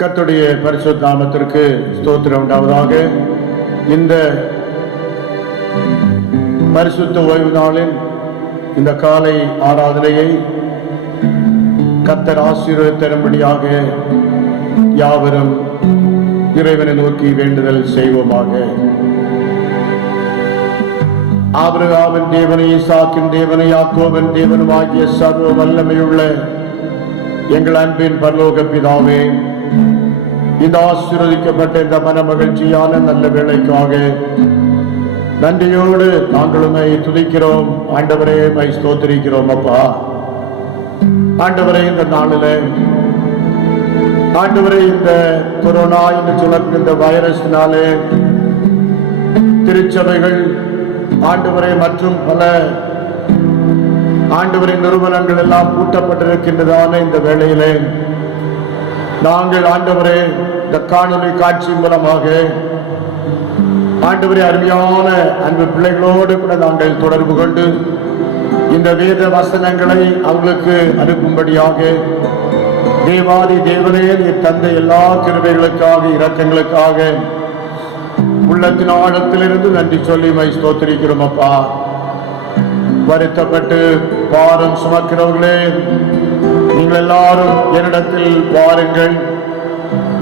கர்த்தருடைய பரிசுத்த நாமத்திற்கு ஸ்தோத்திரம் உண்டாவதாக. இந்த பரிசுத்த ஓய்வு நாளில் இந்த காலை ஆராதனையை கர்த்தர் ஆசீர்வதித்தரும்படியாக யாவரும் இறைவனை நோக்கி வேண்டுதல் செய்வோமாக. ஆபிரகாமின் தேவனை, ஈசாக்கின் தேவனை, யாக்கோபின் தேவனுமாகிய சர்வ வல்லமையுள்ள எங்கள் அன்பின் பரலோக பிதாவே, இந்த ஆசீர்வதிக்கப்பட்ட இந்த மன மகிழ்ச்சியான நல்ல வேளைக்காக நன்றியோடு நாங்களுமே துதிக்கிறோம். ஆண்டவரே, மை ஸ்தோத்திரிக்கிறோம். அப்பா ஆண்டவரே, இந்த நாளில் ஆண்டவரே, இந்த கொரோனா என்று சொல்லக்கூடிய இந்த வைரஸ்னாலே திருச்சபைகள் ஆண்டவரே மற்றும் பல ஆண்டவரின் நிறுவனங்கள் எல்லாம் பூட்டப்பட்டிருக்கின்றதான இந்த வேளையிலே நாங்கள் ஆண்டவரே இந்த காணொலி காட்சி மூலமாக ஆண்டவரே அருமையான அன்பு பிள்ளைகளோடு கூட நாங்கள் தொடர்பு கொண்டு இந்த வேத வசனங்களை அவர்களுக்கு அனுப்பும்படியாக தேவாதி தேவனே தந்த எல்லா கிருபைகளுக்காக இரக்கங்களுக்காக உள்ளத்தின் ஆழத்திலிருந்து நன்றி சொல்லி மை ஸ்தோத்திரிக்கிறோம். அப்பா, வருத்தப்பட்டு பாரம் சுமக்கிறவர்களே, நீங்கள் எல்லாரும் என்னிடத்தில் வாருங்கள்,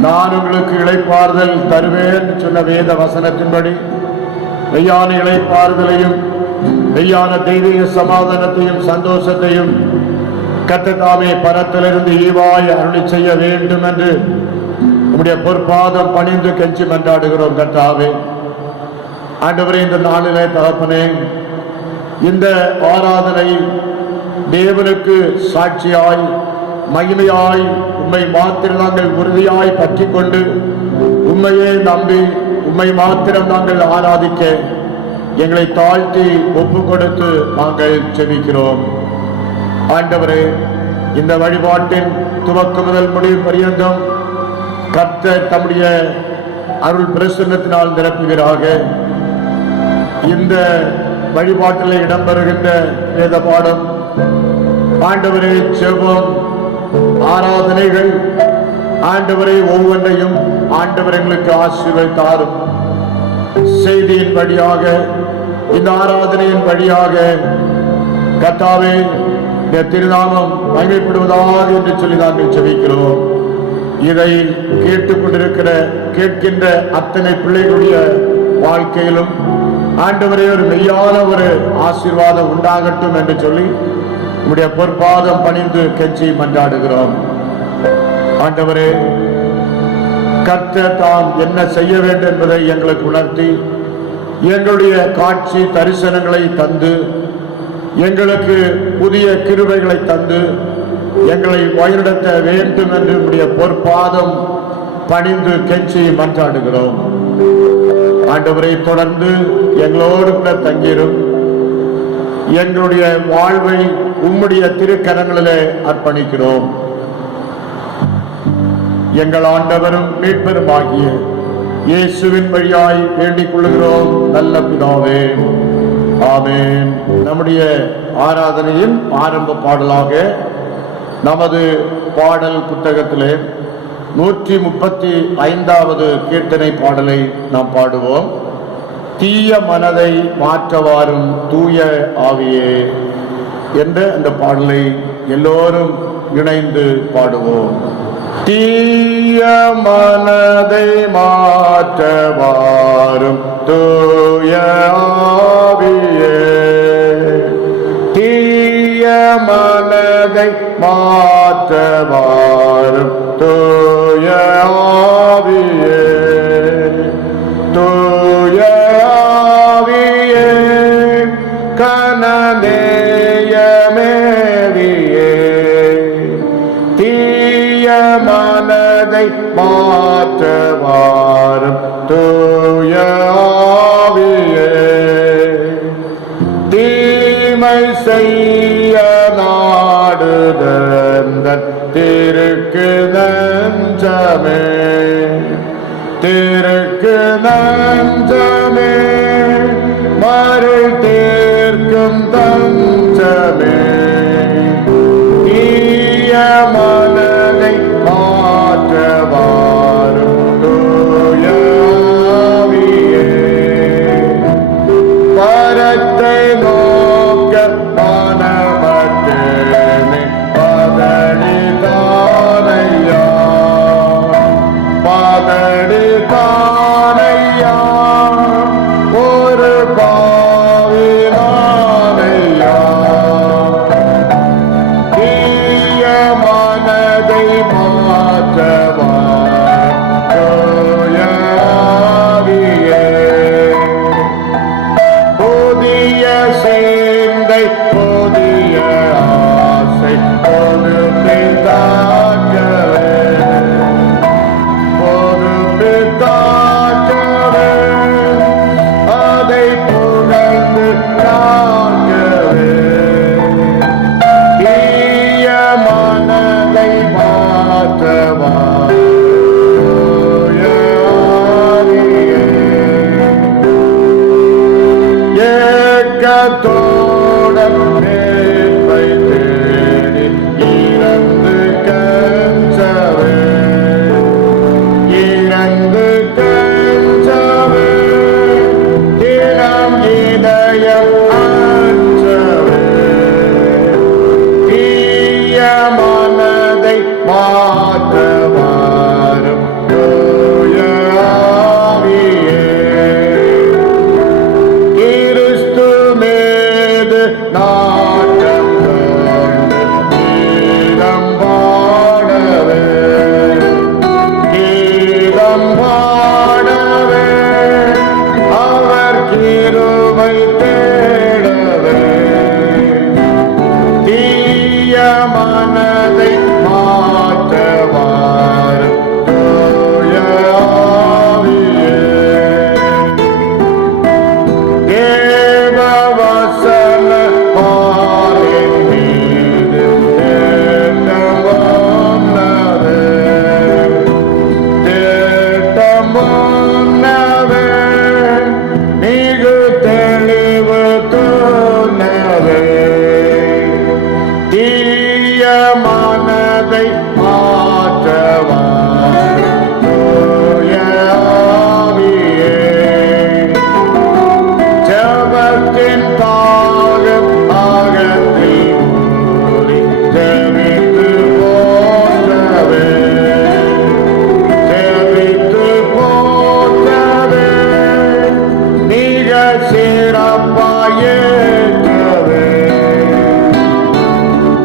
நான் உங்களுக்கு இளைப்பாறுதல் தருவேன் சொன்ன வேத வசனத்தின்படி மெய்யான இளைப்பாறுதலையும் மெய்யான தெய்வீக சமாதானத்தையும் சந்தோஷத்தையும் கர்த்தர் பரத்திலிருந்து ஈவாய் அருளி செய்ய வேண்டும் என்று உம்முடைய பொற்பாதம் பணிந்து கெஞ்சி மன்றாடுகிறோம். கர்த்தாவே, ஆண்டவரே, இந்த நாளிலே தகப்பனே, இந்த ஆராதனை தேவனுக்கு சாட்சியாய் மகிமையாய் உம்மை மாத்திரம் நாங்கள் உறுதியாய் பற்றி கொண்டு உண்மையை நம்பி உம்மை மாத்திரம் நாங்கள் ஆராதிக்க எங்களை தாழ்த்தி ஒப்பு கொடுத்து நாங்கள் செபிக்கிறோம். ஆண்டவரே, இந்த வழிபாட்டின் துவக்க முதல் முடிவு பரியந்தம் கர்த்தர் தம்முடைய அருள் பிரசன்னத்தினால் நிரப்புகிறாக. இந்த வழிபாட்டில் இடம்பெறுகின்ற வேத பாடம், ஆண்டவரே, செபம், ஆராதனைகள், ஆண்டவரை ஒவ்வொன்றையும் ஆண்டவர் எங்களுக்கு ஆசீர்வதித்தாரும். செய்தியின் வழியாக, இந்த ஆராதனையின் வழியாக கர்த்தாவே, இந்த திருநாமம் மகிமைப்படுவதாக என்று சொல்லி நாங்கள் ஜெபிக்கிறோம். இதை கேட்கின்ற அத்தனை பிள்ளைகளுடைய வாழ்க்கையிலும் ஆண்டவரே ஒரு மெய்யான ஒரு ஆசீர்வாதம் உண்டாகட்டும் என்று சொல்லி உம்முடைய பொற்பாதம் பணிந்து கெஞ்சி மன்றாடுகிறோம். ஆண்டவரே, கர்த்தர் தாம் என்ன செய்ய வேண்டும் என்பதை எங்களுக்கு உணர்த்தி எங்களுடைய காட்சி தரிசனங்களை தந்து எங்களுக்கு புதிய கிருபைகளை தந்து எங்களை வழிநடத்த வேண்டும் என்று உம்முடைய பொற்பாதம் பணிந்து கெஞ்சி மன்றாடுகிறோம். ஆண்டவரை தொடர்ந்து எங்களோடு கூட தங்கிடும். எங்களுடைய வாழ்வை உம்முடைய திருக்கரங்களிலே அர்ப்பணிக்கிறோம். எங்கள் ஆண்டவரும் மீட்பரும் ஆகிய இயேசுவின் வழியாய் வேண்டிக் கொள்கிறோம் நல்ல பிதாவே, ஆமென். நம்முடைய ஆராதனையின் ஆரம்ப பாடலாக நமது பாடல் புத்தகத்திலே 135வது கீர்த்தனை பாடலை நாம் பாடுவோம். தீய மனதை மாற்றவாரும் தூய ஆவியே என்ற அந்த பாடலை எல்லோரும் இணைந்து பாடுவோம். தீய மனதை மாற்றவாரும் தூய ஆவியே, தீய மனதை மாற்றவாரும் தூய ஆவியே, தூய ஆவியே, கனநேயமேவியே, தீய மனதை மாற்றவாரும் தூய ஆவியே, தீமை செய்ய நாடுதந்தன் திருக்கு நஞ்சமே, திருக்கு நஞ்சமே, மறை தீர்க்கும் தஞ்சமே, தீய மனதை மாற்றவா தூய ஆவியே. புதிய சிந்தை புதிய ஆசை பொறுப்பித்தாக்கவே பொறுப்பித்தாக்கவே அதை புகழ்ந்து காக்கவே தீய மனதை மாற்றவா தூய ஆவியே. ஏக்கத்தோடன் மேன்மை தேடி இறந்து கஞ்சவே இறந்து கஞ்சவே தினம் இதயம் அஞ்சவே தீய மனதை மாற்றவாரும் தூய ஆவியே. கிறிஸ்து மீது நாட்டம் கொண்டு கீதம் பாடவே கீதம் பாடவே அவர் கிருபை தேடவே தீய மனதை மாற்றவாரும் தூய ஆவியே. தேவ வசன பாலின் மீது தேட்டம் உண்ணவே தேட்டம் உண்ணவே மிகு தெளிவு தூணவே தீய மனதை மாற்றவாரும் தூய ஆவியே. ஜபத்தின் தாகம் ஆகத்தில் ஊறி ஜெபித்து போற்றவே ஜெபித்து போற்றவே மிக சிறப்பாயேற்றவே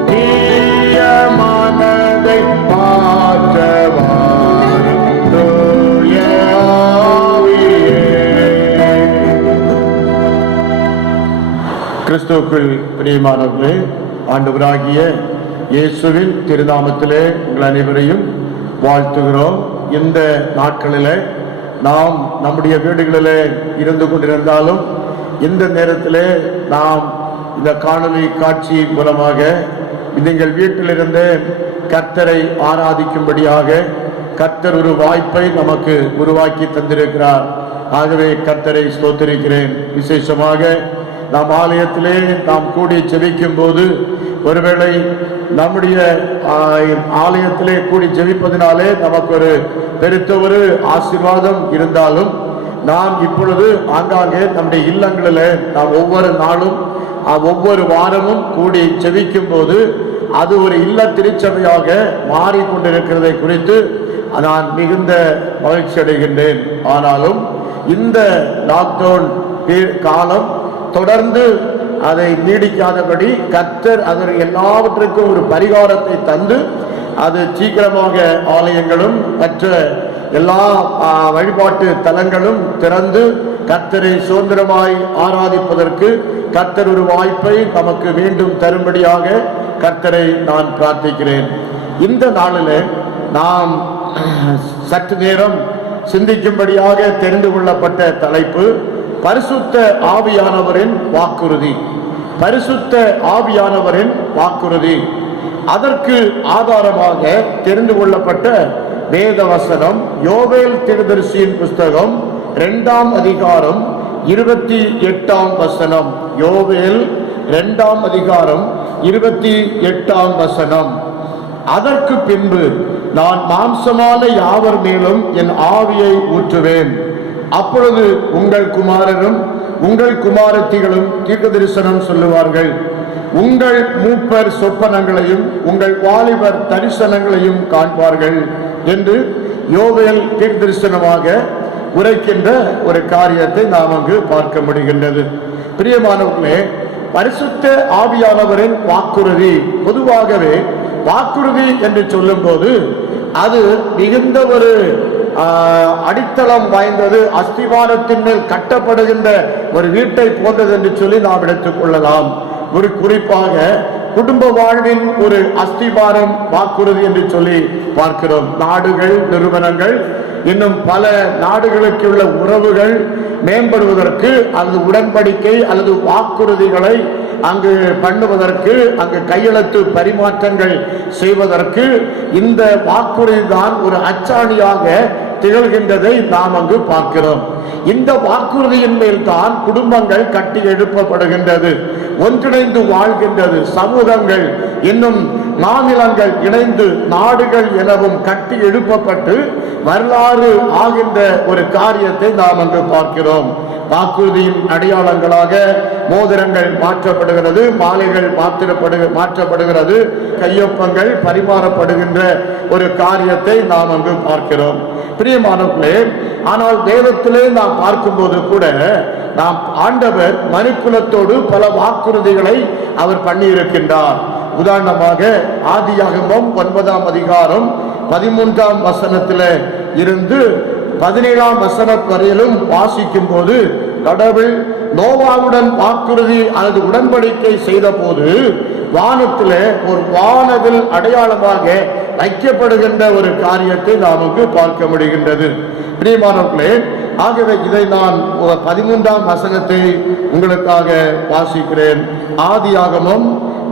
தீய மனதை மாற்றவாரும் தூய ஆவியே. கிறிஸ்துவுக்குள் பிரியமானவர்களே, ஆண்டவராகிய இயேசுவின் திருநாமத்திலே உங்கள் அனைவரையும் வாழ்த்துகிறோம். இந்த நாட்களிலே நாம் நம்முடைய வீடுகளிலே இருந்து கொண்டிருந்தாலும் இந்த நேரத்திலே நாம் இந்த காணொளி காட்சி மூலமாக நீங்கள் வீட்டிலிருந்து கர்த்தரை ஆராதிக்கும்படியாக கர்த்தர் ஒரு வாய்ப்பை நமக்கு உருவாக்கி தந்திருக்கிறார். ஆகவே கர்த்தரை ஸ்தோத்திரிக்கிறேன். விசேஷமாக நாம் ஆலயத்திலே நாம் கூடி ஜெபிக்கும் போது ஒருவேளை நம்முடைய ஆலயத்திலே கூடி ஜெபிப்பதினாலே நமக்கு ஒரு பெருத்த ஒரு ஆசீர்வாதம் இருந்தாலும் நாம் இப்பொழுது ஆங்காங்கே நம்முடைய இல்லங்களிலே நாம் ஒவ்வொரு நாளும் ஒவ்வொரு வாரமும் கூடி ஜெபிக்கும் போது அது ஒரு இல்ல திருச்சபையாக மாறிக்கொண்டிருக்கிறதை குறித்து நான் மிகுந்த மகிழ்ச்சி அடைகின்றேன். ஆனாலும் இந்த லாக்டவுன் காலம் தொடர்ந்து அதை நீடிக்காதபடி கர்த்தர் அதற்கு எல்லாவற்றுக்கும் ஒரு பரிகாரத்தை தந்து அது சீக்கிரமாக ஆலயங்களும் மற்ற எல்லா வழிபாட்டு தலங்களும் திறந்து கர்த்தரை சுதந்திரமாய் ஆராதிப்பதற்கு கர்த்தர் ஒரு வாய்ப்பை நமக்கு மீண்டும் தரும்படியாக கர்த்தரை நான் பிரார்த்திக்கிறேன். இந்த நாளில் நாம் சற்று நேரம் சிந்திக்கும்படியாக தெரிந்து கொள்ளப்பட்ட தலைப்பு பரிசுத்த ஆவியானவரின் வாக்குறுதி. பரிசுத்த ஆவியானவரின் வாக்குறுதி. அதற்கு ஆதாரமாக தெரிந்து கொள்ளப்பட்ட வேத வசனம் யோவேல் தீர்க்கதரிசியின் புஸ்தகம் 2ஆம் அதிகாரம் 28ஆம் வசனம். யோவேல் 2ஆம் அதிகாரம் 28ஆம் வசனம். அதற்கு பின்பு நான் மாம்சமான யாவர் மேலும் என் ஆவியை ஊற்றுவேன். அப்பொழுது உங்கள் குமாரரும் உங்கள் குமாரத்திகளும் தீர்க்கதரிசனம் சொல்லுவார்கள். உங்கள் மூப்பர் சொப்பனங்களையும் உங்கள் வாலிபர் தரிசனங்களையும் காண்பார்கள் என்று யோவேல் தீர்க்கதரிசனமாக உரைக்கின்ற ஒரு காரியத்தை நாம் அங்கு பார்க்க முடிகின்றது. பிரியமானவர்களே, பரிசுத்த ஆவியானவரின் வாக்குறுதி. பொதுவாகவே வாக்குறுதி என்று சொல்லும் போது அது மிகுந்த ஒரு அடித்தளம் வாய்ந்தது, அஸ்திவாரத்தின் மேல் கட்டப்படுகின்ற ஒரு வீட்டை போன்றது என்று சொல்லி நாம் எடுத்துக் கொள்ளலாம். ஒரு குறிப்பாக குடும்ப வாழ்வின் ஒரு அஸ்திவாரம் வாக்குறுதி என்று சொல்லி பார்க்கிறோம். நாடுகள், நிறுவனங்கள், இன்னும் பல நாடுகளுக்கு உள்ள உறவுகள் மேம்படுவதற்கு அல்லது உடன்படிக்கை அல்லது வாக்குறுதிகளை அங்கு பண்ணுவதற்கு, அங்கு கையெழுத்து பரிமாற்றங்கள் செய்வதற்கு இந்த வாக்குறுதி தான் ஒரு அச்சாணியாக திகழ்கின்றதை நாம் அங்கு பார்க்கிறோம். இந்த வாக்குறுதியின் மேல் தான் குடும்பங்கள் கட்டி எழுப்பப்படுகின்றது, ஒன்றிணைந்து வாழ்கின்றது. சமூகங்கள் இன்னும் மாநிலங்கள் இணைந்து நாடுகள் எனவும் கட்டி எழுப்பப்பட்டு வரலாறு ஆகின்ற ஒரு காரியத்தை நாம் அங்கு பார்க்கிறோம். வாக்குறுதியின் அடையாளங்களாக மோதிரங்கள் மாற்றப்படுகிறது, மாலைகள் மாற்றப்படுகிறது, கையொப்பங்கள் பரிமாறப்படுகின்ற ஒரு காரியத்தை நாம் அங்கு பார்க்கிறோம். பிரியமானவர்களே, ஆனால் வேதத்திலே நாம் பார்க்கும்போது கூட நாம் ஆண்டவர் மனுக்குலத்தோடு பல வாக்குறுதிகளை அவர் பண்ணியிருக்கின்றார். உதாரணமாக ஆதியாகமம் 9ஆம் அதிகாரம் 13ஆம் வசனத்திலே இருந்து 17ஆம் வசனம் வரையிலும் வாசிக்கும் போது, கடவுள் நோவாவுடன் வாக்குறுதி அல்லது உடன்படிக்கை செய்த போது வானத்திலே ஒரு வானவில் அடையாளமாக வைக்கப்படுகின்ற ஒரு காரியத்தை நமக்கு பார்க்க முடிகின்றது. பிரியமானவர்களே, ஆகவே இதை நான் 13ஆம் வசனத்தை உங்களுக்காக வாசிக்கிறேன். ஆதியாகமம்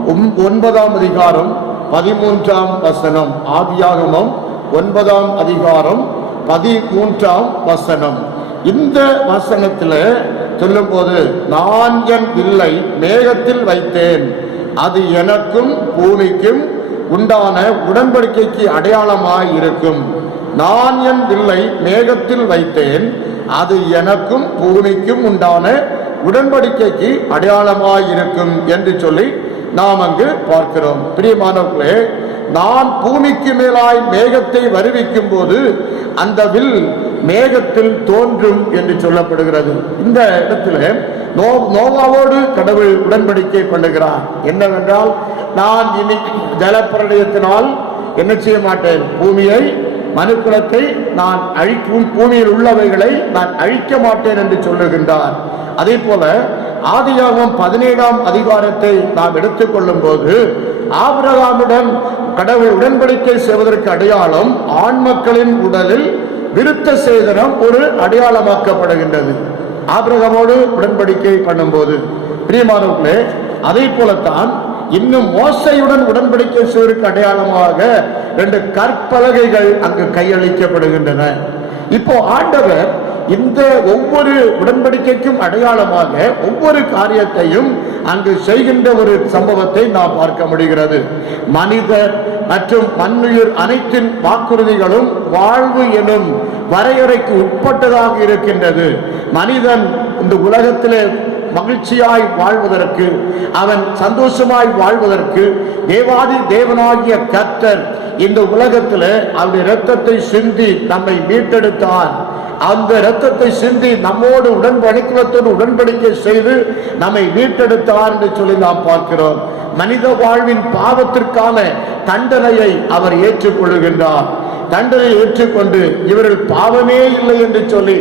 9ஆம் அதிகாரம் 13ஆம் வசனம். ஆதியாகமம் 9ஆம் அதிகாரம் 13ஆம் வசனம். இந்த வசனத்தில் சொல்லும் போது, நான் என் வில்லை மேகத்தில் வைத்தேன், அது எனக்கும் பூமிக்கும் உண்டான உடன்படிக்கைக்கு அடையாளமாய் இருக்கும். நான் என் வில்லை மேகத்தில் வைத்தேன், அது எனக்கும் பூமிக்கும் உண்டான உடன்படிக்கைக்கு அடையாளமாய் இருக்கும் என்று சொல்லி நாம் அங்கு பார்க்கிறோம். பிரியமானவர்களே, நான் பூமிக்கு மேலாய் மேகத்தை வருவிக்கும் போது அந்த வில் மேகத்தில் தோன்றும் என்று சொல்லப்படுகிறது. இந்த இடத்துல நோவாவோடு கடவுள் உடன்படிக்கை பண்ணுகிறார். என்னவென்றால், நான் இனி ஜலப்பிரளயத்தினால் என்ன செய்ய மாட்டேன், பூமியை, மனுக்குலத்தை நான் அழிக்கும், பூமியில் உள்ளவைகளை நான் அழிக்க மாட்டேன் என்று சொல்லுகின்றார். அதே போல ஆதியாகமம் 17ஆம் அதிகாரத்தை நாம் எடுத்துக்கொள்ளும் போது, ஆபிரகாமுடன் கடவுள் உடன்படிக்கை செய்வதற்கு அடையாளம் ஆண் மக்களின் உடலில் விருத்த சேதனம் ஒரு அடையாளமாக்கப்படுகின்றது. ஆபிரகாமோடு உடன்படிக்கை பண்ணும்போது, பிரியமானவர்களே, அதே போலத்தான் இன்னும் மோசையுடன் உடன்படிக்கை செய்வதற்கு அடையாளமாக 2 கற்பலகைகள் அங்கு கையளிக்கப்படுகின்றன. இப்போ ஆண்டவர் இந்த ஒவ்வொரு உடன்படிக்கைக்கும் அடையாளமாக ஒவ்வொரு காரியத்தையும் அங்கு செய்கின்ற ஒரு சம்பவத்தை நாம் பார்க்க முடிகிறது. மனிதர் மற்றும் மண்ணுயிர் அனைத்தின் வாக்குறுதிகளும் வாழ்வு எனும் வரையறைக்கு உட்பட்டதாக இருக்கின்றது. மனிதன் இந்த உலகத்திலே மகிழ்ச்சியாய் வாழ்வதற்கு, அவன் சந்தோஷமாய் வாழ்வதற்கு தேவாதி தேவனாகிய கர்த்தர் இந்த உலகத்தில் அவருடைய இரத்தத்தை சிந்தி நம்மை மீட்டெடுத்தார். அந்த இரத்தத்தை சிந்தி நம்மோடு உடன்படிக்கையோடு உடன்படிக்கை செய்து நம்மை மீட்டெடுத்தார் என்று சொல்லி நாம் பார்க்கிறோம். மனித வாழ்வின் பாவத்திற்கான தண்டனையை அவர் ஏற்றுக்கொள்கின்றார். தண்டனை ஏற்றுக்கொண்டு இவர்கள் பாவமே இல்லை என்று சொல்லி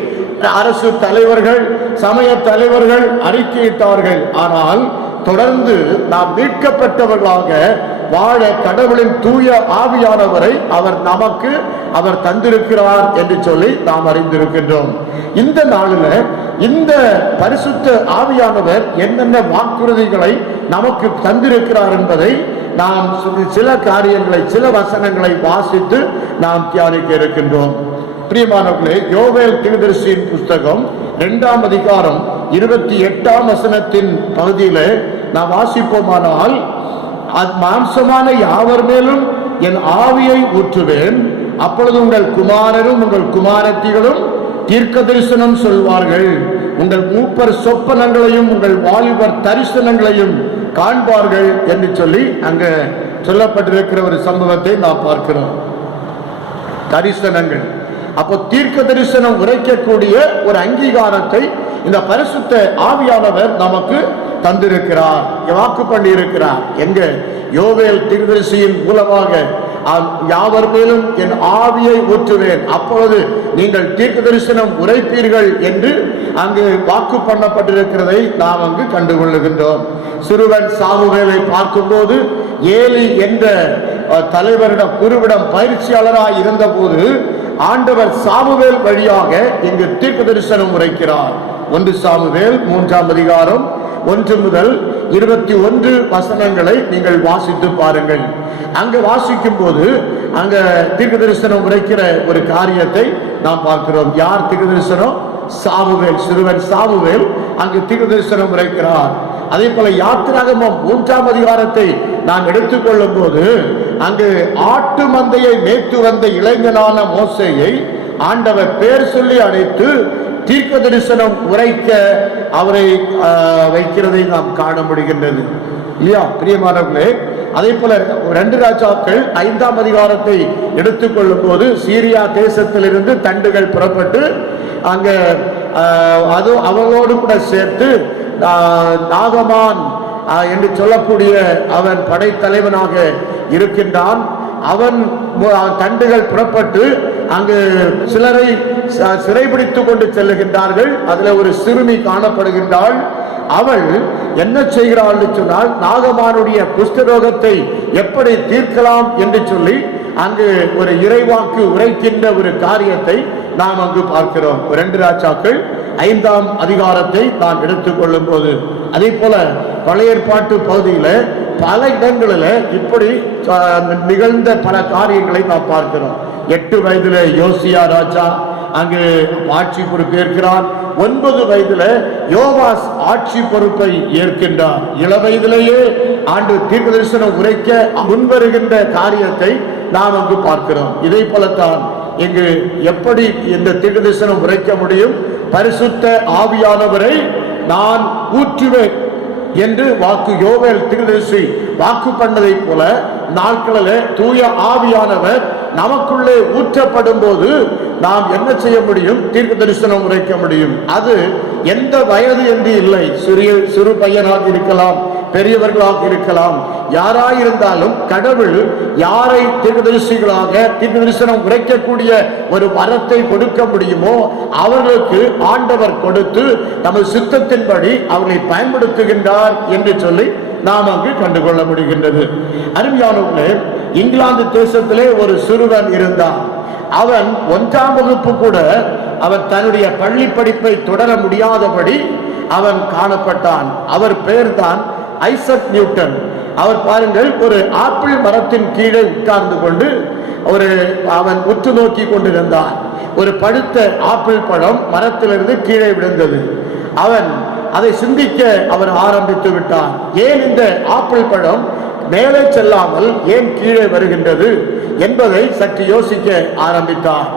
அரசு தலைவர்கள், சமய தலைவர்கள் அறிக்கையிட்டார்கள். ஆனால் தொடர்ந்து நாம் மீட்கப்பட்டவர்களாக வாழ கடவுளின் தூய ஆவியானவரை அவர் தந்திருக்கிறார் என்று சொல்லி நாம் அறிந்திருக்கின்றோம். இந்த நாளில் இந்த பரிசுத்த ஆவியானவர் என்னென்ன வாக்குறுதிகளை நமக்கு தந்திருக்கிறார் என்பதை நாம் சில காரியங்களை, சில வசனங்களை வாசித்து நாம் தியானிக்க இருக்கின்றோம். பிரியமானவர்களே, யோவேல் தீர்க்கதரிசியின் புஸ்தகம் 2ஆம் அதிகாரம் 28ஆம் வசனத்தின் பகுதியிலே நாம் வாசிப்போமானால், மாம்சமான யாவர் மேலும் என் ஆவியை ஊற்றுவேன், அப்பொழுது உங்கள் குமாரரும் உங்கள் குமாரத்திகளும் தீர்க்க தரிசனம் சொல்வார்கள், உங்கள் மூப்பர் சொப்பனங்களையும் உங்கள் வாலிபர் தரிசனங்களையும் காண்பார்கள் என்று சொல்லி அங்க சொல்லப்பட்டிருக்கிற ஒரு சம்பவத்தை நாம் பார்க்கிறோம். தரிசனங்கள், அப்போ தீர்க்க தரிசனம் உரைக்கக்கூடிய ஒரு அங்கீகாரத்தை இந்த பரிசுத்த ஆவியானவர் நமக்கு தந்திருக்கிறார், வாக்கு பண்ணி இருக்கிறார். எங்க யோவேல் தீர்க்கதரிசியின் மூலமாக யாவர் மேலும் என் ஆவியை ஊற்றுவேன், அப்பொழுது நீங்கள் தீர்க்க தரிசனம் உரைப்பீர்கள் என்று அங்கு வாக்கு பண்ணப்பட்டிருக்கிறதை நாம் அங்கு கண்டுகொள்ளுகின்றோம். சிறுவன் சாமுவேலை பார்க்கும்போது ஏலி என்ற தலைவரிடம் குருவிடம் பயிற்சியாளராய் இருந்த போது ஆண்டவர் சாமுவேல் வழியாக இங்கு தீர்க்க தரிசனம் உரைக்கிறார். 1 சாமுவேல் 3ஆம் அதிகாரம் 1 முதல் 21 வசனங்களை நீங்கள் வாசித்து பாருங்கள். அங்கு வாசிக்கும் போது அங்க தீர்க்க தரிசனம் உரைக்கிற ஒரு காரியத்தை நாம் பார்க்கிறோம். யார் தீர்க்க தரிசனம்? சாமுவேல், சிறுவன் சாமுவேல் அங்கு தீர்க்க தரிசனம் உரைக்கிறார். அதே போல யாத்திராகமம் 3ஆம் அதிகாரத்தை நாம் எடுத்துக்கொள்ளும் போது அங்கு ஆட்டு மந்தையை மேய்த்து வந்த இளைஞனான மோசேயை ஆண்டவர் பேர் சொல்லி அழைத்து தீர்க்க தரிசனம் உரைக்க அவரை வைக்கிறதை நாம் காண முடிகின்றது இல்லையா பிரியமானவர்களே? அதே போல 2 ராஜாக்கள் 5ஆம் அதிகாரத்தை எடுத்துக்கொள்ளும் போது சீரியா தேசத்திலிருந்து தண்டுகள் புறப்பட்டு அங்க அது அவர்களோடு கூட சேர்த்து நாகமான் என்று சொல்லக்கூடிய அவன் படைத்தலைவனாக இருக்கின்றான். அவன் தண்டுகள் புறப்பட்டு அங்கு சிலரை சிறைபிடித்துக் கொண்டு செல்லுகின்றார்கள். அதுல ஒரு சிறுமி காணப்படுகின்றாள். அவள் என்ன செய்கிறாள் என்று சொன்னால், நாகமானுடைய குஷ்டரோகத்தை எப்படி தீர்க்கலாம் என்று சொல்லி அங்கு ஒரு இறைவாக்கு உரைக்கின்ற ஒரு காரியத்தை நாம் அங்கு பார்க்கிறோம். 2 ராஜாக்கள் 5ஆம் அதிகாரத்தை நாம் எடுத்துக்கொள்ளும் போது அதே போல பழைய ஏற்பாட்டு பகுதியில பல இடங்களில் இப்படி நிகழ்ந்த பல காரியங்களை நாம் பார்க்கிறோம். 8 வயதுல யோசியா ராஜா அங்கு ஆட்சி பொறுப்பு ஏற்கிறார். 9 வயதுல யோவாஸ் ஆட்சி பொறுப்பை ஏற்கின்றார். 7 வயதிலேயே ஆண்டு தீர்க்க தரிசனம் உரைக்க முன்வருகின்ற காரியத்தை நாம் அங்கு பார்க்கிறோம். இதை போலத்தான் இங்கு எப்படி இந்த தீர்க்க தரிசனம் உரைக்க முடியும்? பரிசுத்த ஆவியானவரை நான் ஊற்றுவேன் என்று வாக்கு யோவேல் தீர்க்கதரிசி வாக்கு பண்ணதை போல நாட்களிலே தூய ஆவியானவர் நமக்குள்ளே ஊற்றப்படும் போது நாம் என்ன செய்ய முடியும்? தீர்க்க தரிசனம் உரைக்க முடியும். அது எந்த வயது என்று இல்லை. சிறு பையனாக இருக்கலாம், பெரியவர்களாக இருக்கலாம், யாராயிருந்தாலும் கடவுள் யாரை தீர்க்கதரிசிகளாக தீர்க்க தரிசனம் உரைக்கக்கூடிய ஒரு வரத்தை கொடுக்க முடியுமோ அவர்களுக்கு ஆண்டவர் கொடுத்து நமது சித்தத்தின்படி அவர்களை பயன்படுத்துகின்றார் என்று சொல்லி நாம் அங்கு கண்டுகொள்ள முடிகின்றது. அருமையானவர்களே, இங்கிலாந்து தேசத்திலே ஒரு சிறுவன் இருந்தான். அவன் 1ஆம் வகுப்பு கூட அவன் தன்னுடைய பள்ளி படிப்பை தொடர முடியாதபடி அவன் காணப்பட்டான். அவர் பெயர் தான் ஐசக் நியூட்டன். அவர் பாருங்கள், ஒரு ஆப்பிள் மரத்தின் கீழே உட்கார்ந்து கொண்டு அவன் உற்று நோக்கி கொண்டிருந்தான். ஒரு பழுத்த ஆப்பிள் பழம் மரத்திலிருந்து கீழே விழுந்தது. அவன் அதை சிந்திக்க அவர் ஆரம்பித்து விட்டார். ஏன் இந்த ஆப்பிள் பழம் மேலே செல்லாமல் ஏன் கீழே வருகின்றது என்பதை சற்று யோசிக்க ஆரம்பித்தார்.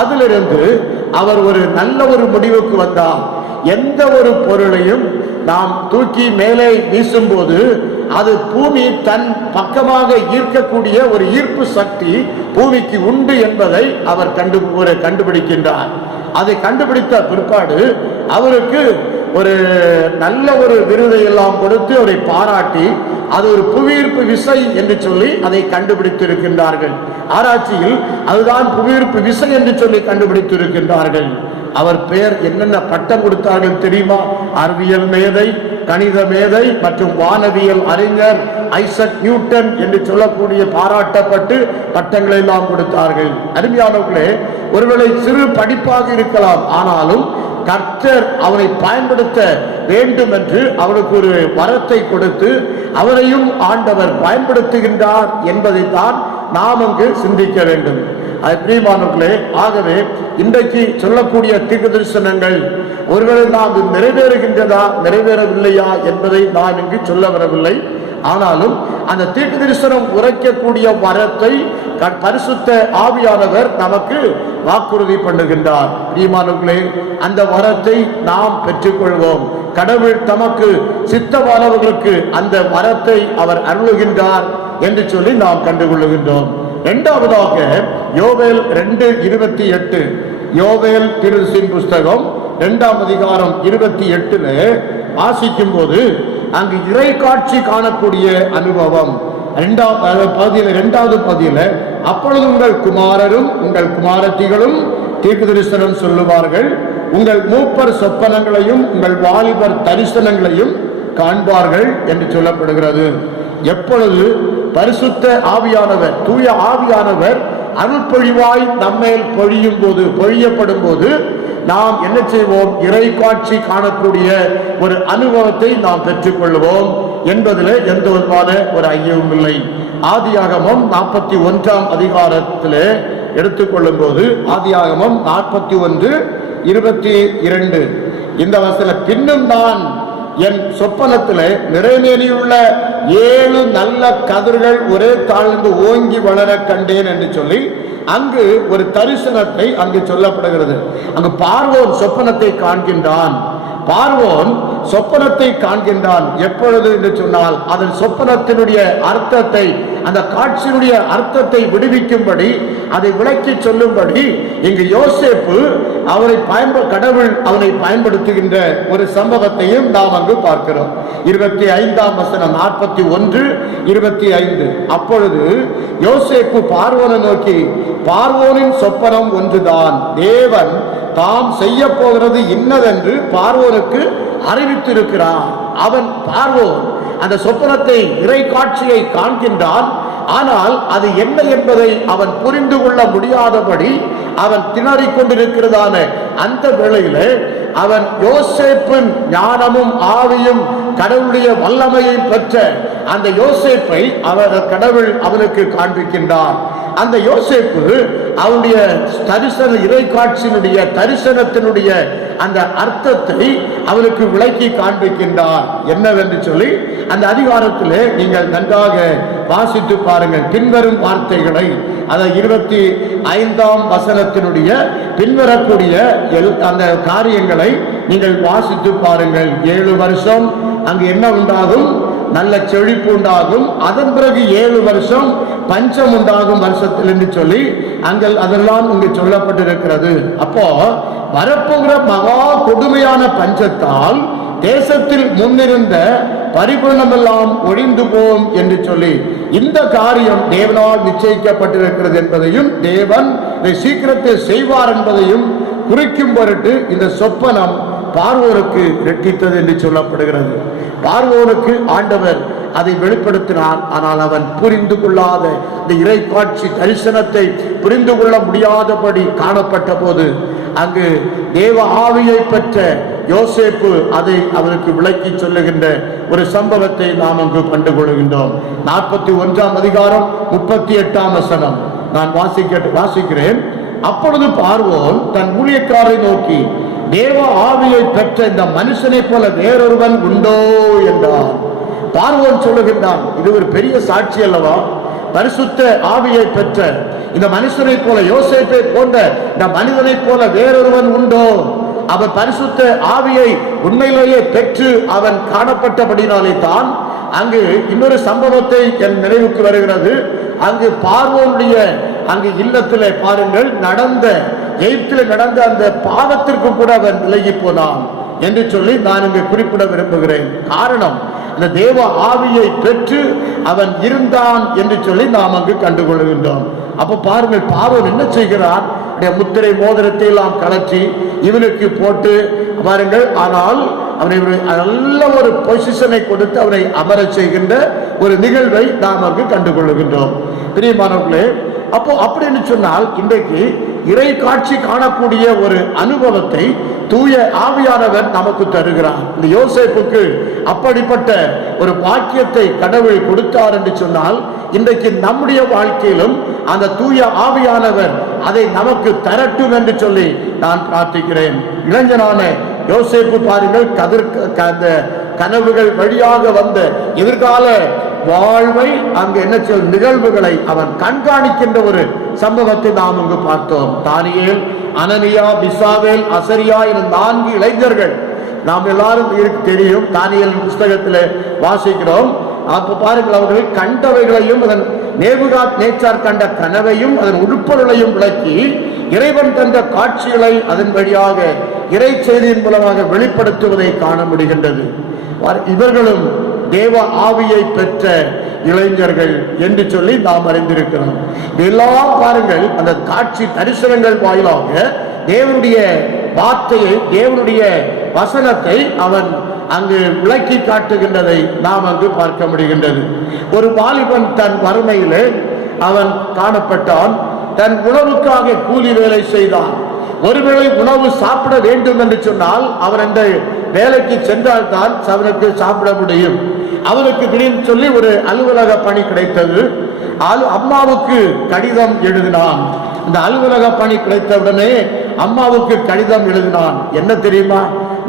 அதிலிருந்து அவர் ஒரு நல்ல ஒரு முடிவுக்கு வந்தார். எந்த ஒரு பொருளையும் நாம் தூக்கி மேலே வீசும்போது அது பூமி தன் பக்கமாக ஈர்க்கக்கூடிய ஒரு ஈர்ப்பு சக்தி பூமிக்கு உண்டு என்பதை அவர் கண்டுபிடிக்கின்றார். அதை கண்டுபிடித்த பிற்பாடு அவருக்கு ஒரு நல்ல ஒரு விருதை எல்லாம் கொடுத்து அவரை பாராட்டி அது ஒரு புவியீர்ப்பு விசை என்று சொல்லி அதை கண்டுபிடித்திருக்கின்றார்கள். ஆராய்ச்சியில் அதுதான் புவியீர்ப்பு விசை என்று சொல்லி கண்டுபிடித்திருக்கின்றார்கள். அவர் பெயர் என்னென்ன பட்டம் கொடுத்தார்கள் தெரியுமா? அறிவியல் மேதை, கணித மேதை மற்றும் வானவியல் அறிஞர் ஐசக் நியூட்டன் என்று சொல்லக்கூடிய பாராட்டப்பட்டு பட்டங்களை எல்லாம் கொடுத்தார்கள். அருமையானவர்களே, ஒருவேளை சிறு படிப்பாக இருக்கலாம், ஆனாலும் கர்த்தர் அவனை பயன்படுத்த வேண்டும் என்று அவனுக்கு ஒரு வரத்தை கொடுத்து அவரையும் ஆண்டவர் பயன்படுத்துகின்றார் என்பதைத்தான் நாம் அங்கு சிந்திக்க வேண்டும். பிரியமானவர்களே, ஆகவே இன்றைக்கு சொல்லக்கூடிய தீர்க்க தரிசனங்கள் ஒருவேளை நாம் நிறைவேறுகின்றதா நிறைவேறவில்லையா என்பதை நான் இங்கு சொல்ல வரவில்லை. ஆனாலும் அந்த தீர்க்க தரிசனம் உரைக்கக்கூடிய வரத்தை பரிசுத்த ஆவியானவர் நமக்கு வாக்குறுதி பண்ணுகின்றார். பிரியமானவர்களே, அந்த வரத்தை நாம் பெற்றுக்கொள்வோம். கடவுள் தமக்கு சித்தமானவர்களுக்கு அந்த வரத்தை அவர் அருளுகின்றார் என்று சொல்லி நாம் கண்டுகொள்ளுகின்றோம். இரண்டாவதாக யோவேல் 2:28, யோவேல் திருசின் புஸ்தகம் 2ஆம் அதிகாரம் 28 வாசிக்கும் போது அங்கு இறை காட்சி காணக்கூடிய அனுபவம். 2வது பகுதியில் அப்பொழுது உங்கள் குமாரரும் உங்கள் குமாரத்திகளும் தீர்க்கதரிசனம் சொல்லுவார்கள். உங்கள் மூப்பர் சொப்பனங்களையும் உங்கள் வாலிபர் தரிசனங்களையும் காண்பார்கள் என்று சொல்லப்படுகிறது. எப்பொழுது பரிசுத்த ஆவியானவர், தூய ஆவியானவர் அருள்பொழிவாய் நம்மேல் பொழியப்படும் போது நாம் என்ன செய்வோம்? இறை காட்சி காணக்கூடிய ஒரு அனுபவத்தை நாம் பெற்றுக்கொள்வோம் என்பதில் எந்த விதமான ஒரு ஐயமும் இல்லை. ஆதியாகமம் 41ஆம் அதிகாரத்திலே எடுத்துக்கொள்ளும் போது, ஆதியாகமம் 41:22 இந்த வசனம், பின்னும் நான் என் சொப்பனத்திலே நிறைவேறியுள்ள 7 நல்ல கதிர்கள் ஒரே தாழ்ந்து ஓங்கி வளர கண்டேன் என்று சொல்லி அங்கு ஒரு தரிசனத்தை அங்கு சொல்லப்படுகிறது. அங்கு பார்வோன் சொப்பனத்தை காண்கின்றான். பார்வோன் சொப்பனத்தை காண்கின்றான். எப்பொழுது என்று சொன்னால், அதன் சொப்பனத்தினுடைய அர்த்தத்தை, அந்த காட்சியினுடைய அர்த்தத்தை விடுவிக்கும்படி, அதை விளக்கி சொல்லும்படி இங்கு யோசேப்பு கடவுள் அவனை பயன்படுத்துகின்ற ஒரு சம்பவத்தையும் நாம் அங்கு பார்க்கிறோம். 25ஆம் வசனம் 41:25. அப்பொழுது யோசேப்பு பார்வோனை நோக்கி, பார்வோனின் சொப்பனம் ஒன்றுதான், தேவன் தாம் செய்ய போகிறது இன்னதென்று பார்வோனுக்கு அறிவித்திருக்கிறான். பார்வோன் அந்த சொப்பனத்தை, இறை காட்சியை காண்கின்றான். ஆனால் அது என்ன என்பதை அவன் புரிந்து கொள்ள முடியாதபடி அவன் திணறிக் கொண்டிருக்கிறதான அந்த வேளையில அவன் யோசேப்பின் ஞானமும் ஆவியும் கடவுளுடைய வல்லமையை பெற்ற அந்த யோசேப்பை கடவுள் அவனுக்கு காண்பிக்கின்றார். அந்த யோசேப்பு அவனுடைய தரிசன, இறை காட்சியினுடைய தரிசனத்தினுடைய அந்த அர்த்தத்தை அவனுக்கு விளக்கி காண்பிக்கின்றார். என்னவென்று சொல்லி அந்த அதிகாரத்திலே நீங்கள் நன்றாக வாசித்து பாருங்கள். பின்வரும் வார்த்தைகளை, அதை 25ஆம் வசனத்தினுடைய பின்வரக்கூடிய அந்த காரியங்களை நீங்கள் வாசித்து பாருங்கள். 7 வருஷம் அங்கு என்ன உண்டாகும்? நல்ல செழிப்பு உண்டாகும். அதன் பிறகு 7 வருஷம் பஞ்சம் உண்டாகும் வருஷத்தில் என்று சொல்லி அங்கே அதெல்லாம் இங்கு சொல்லப்பட்டிருக்கிறது. அப்போ வரப்போகிற மகா கொடுமையான பஞ்சத்தால் தேசத்தில் முன்னிருந்த பரிபூர்ணமெல்லாம் ஒழிந்து போம் என்று சொல்லி இந்த காரியம் தேவனால் நிச்சயிக்கப்பட்டிருக்கிறது என்பதையும், தேவன் இதை சீக்கிரத்தில் செய்வார் என்பதையும் குறிக்கும் பொருட்டு இந்த சொப்பனம் பார்வோனுக்கு இரட்டித்தது என்று சொல்லப்படுகிறது. பார்வோனுக்கு ஆண்டவர் அதை வெளிப்படுத்தினார். ஆனால் அவன் புரிந்து கொள்ளாத இந்த இறை காட்சி தரிசனத்தை புரிந்து கொள்ள முடியாதபடி காணப்பட்ட போது அங்கு தேவ ஆவியை பெற்ற யோசேப்பு அதை அவனுக்கு விளக்கி சொல்லுகின்ற ஒரு சம்பவத்தை நாம் அங்கு கண்டுகொள்கின்றோம். 41ஆம் அதிகாரம் 38ஆம் வசனம் நான் வாசிக்கிறேன். அப்பொழுது பார்வோன் தன் ஊழியக்காரை நோக்கி, தேவ ஆவியை பெற்ற இந்த மனுஷனை போல வேறொருவன் உண்டோ என்றார். பார்வோன் சொல்லுகின்றான், இது ஒரு பெரிய சாட்சி அல்லவா? பரிசுத்த ஆவியை பெற்ற இந்த மனுஷனை போல, யோசேப்பை போன்ற இந்த மனிதனை போல வேறொருவன் உண்டோ? அவன் பரிசுத்த ஆவியை உண்மையிலேயே பெற்று அவன் காணப்பட்டபடினாலே தான் அங்கு இன்னொரு சம்பவத்தை என் நினைவுக்கு வருகிறது. அங்கு பார்வோனுடைய அங்கு இல்லத்திலே பாருங்கள், எகிப்தில் நடந்த அந்த பாவத்திற்கு கூட அவன் விலகி போனான் என்று சொல்லி நான் இங்கு குறிப்பிட விரும்புகிறேன். காரணம், அந்த தேவ ஆவியை பெற்று அவன் இருந்தான் என்று சொல்லி நாம் அங்கு கண்டுகொள்கின்றோம். அப்ப பாருங்கள், பார்வோன் என்ன செய்கிறான்? முத்திரை மோதிரத்தை எல்லாம் கலற்றி இவனுக்கு போட்டு பாருங்கள். ஆனால் அவனை நல்ல ஒரு பொசிஷனை கொடுத்து அவனை அமர செய்கின்ற ஒரு நிகழ்வை நாம் அங்கு கண்டுகொள்கின்றோம். பிரியமானவர்களே, அப்போ அப்படின்னு சொன்னால் இன்றைக்கு இறை காட்சி காணக்கூடிய ஒரு அனுபவத்தை தூய ஆவியானவர் நமக்கு தருகிறார். இந்த யோசேப்புக்கு அப்படிப்பட்ட ஒரு பாக்கியத்தை கடவுள் கொடுத்தார் என்று சொன்னால் இன்றைக்கு நம்முடைய வாழ்க்கையிலும் அந்த தூய ஆவியானவர் அதை நமக்கு தரட்டும் என்று சொல்லி நான் பிரார்த்திக்கிறேன். இளைஞனான யோசேப்பு பாருங்கள், கனவுகள் வழியாக வந்த எதிர்கால வாழ்வை அங்கு என்ன சொல் நிகழ்வுகளை அவன் கண்காணிக்கின்ற ஒரு சம்பவத்தை நாம் இங்கு பார்த்தோம். தானியேல், அனனியா, மிசாவேல், அசரியா என 4 இளைஞர்கள் நாம் எல்லாரும் தெரியும். தானியேல் புஸ்தகத்தில் வாசிக்கிறோம். அப்ப பாருங்கள், அவர்கள் கண்டவைகளையும் அதன் நேபுகாத்நேச்சார் கண்ட கனவையும் அதன் உட்பொருளையும் விளக்கி இறைவன் தந்த காட்சிகளை அதன் வழியாக இறை செய்தியின் மூலமாக வெளிப்படுத்துவதை காண முடிகின்றது. இவர்களும் தேவ ஆவியை பெற்ற இளைஞர்கள் என்று சொல்லி நாம் அறிந்திருக்கிறோம். எல்லாம் பாருங்கள், அந்த காட்சி தரிசனங்கள் வாயிலாக தேவனுடைய வார்த்தையை, தேவனுடைய வசனத்தை அவன் அங்கு விளக்கி காட்டுகின்றதை நாம் அங்கு பார்க்க முடிகின்றது. ஒரு வாலிபன் தன் வறுமையிலே அவன் காணப்பட்டான். தன் உணவுக்காக கூலி வேலை செய்தான். ஒருவேளை உணவு சாப்பிட வேண்டும் என்று சொன்னால் அவன் அந்த வேலைக்கு சென்றால்தான் அவனுக்கு சாப்பிட முடியும். அவனுக்கு திடீர்னு சொல்லி ஒரு அலுவலக பணி கிடைத்தது. அம்மாவுக்கு கடிதம் எழுதினான். இந்த அலுவலக பணி கிடைத்தவுடனே அம்மாவுக்கு கடிதம் எழுதினான். என்ன தெரியுமா,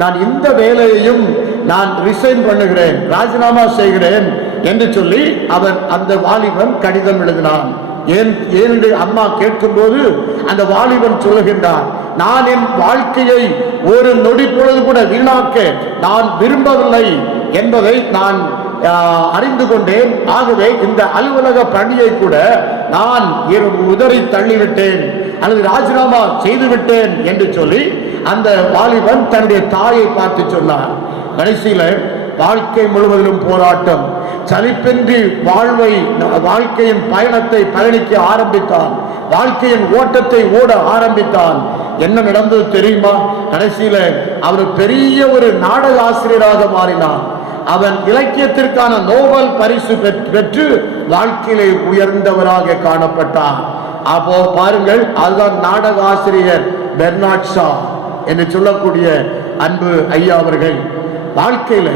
நான் இந்த வேலையையும் நான் ரிசைன் பண்ணுகிறேன், ராஜினாமா செய்கிறேன் என்று சொல்லி அவன் அந்த வாலிபன் கடிதம் எழுதினான். ஏன் என்று அம்மா கேட்கும் போது அந்த வாலிபன் சொல்லுகின்றான், நான் என் வாழ்க்கையை ஒரு நொடி பொழுது கூட வீணாக்க நான் விரும்பவில்லை என்பதை நான் அறிந்து கொண்டேன். ஆகவே இந்த அலுவலக பணியை கூட நான் உதறி தள்ளிவிட்டேன் அல்லது ராஜினாமா செய்துவிட்டேன் என்று சொல்லி அந்த வாலிபன் தன்னுடைய தாயை பார்த்து சொன்னார். கடைசியில வாழ்க்கை முழுவதிலும் போராட்டம், சலிப்பின்றி வாழ்க்கையின் பயணத்தை பயணிக்க ஆரம்பித்தான். வாழ்க்கையின் ஓட்டத்தை ஓட ஆரம்பித்தான். என்ன நடந்தது தெரியுமா? கடைசியில அவர் பெரிய ஒரு நாடக ஆசிரியராக மாறினான். அவன் இலக்கியத்திற்கான நோபல் பரிசு பெற்று வாழ்க்கையிலே உயர்ந்தவராக காணப்பட்டான். அப்போ பாருங்கள், அதுதான் நாடக ஆசிரியர் பெர்னாட் ஷா என்று சொல்லக்கூடிய அன்பு ஐயா அவர்கள். வாழ்க்கையில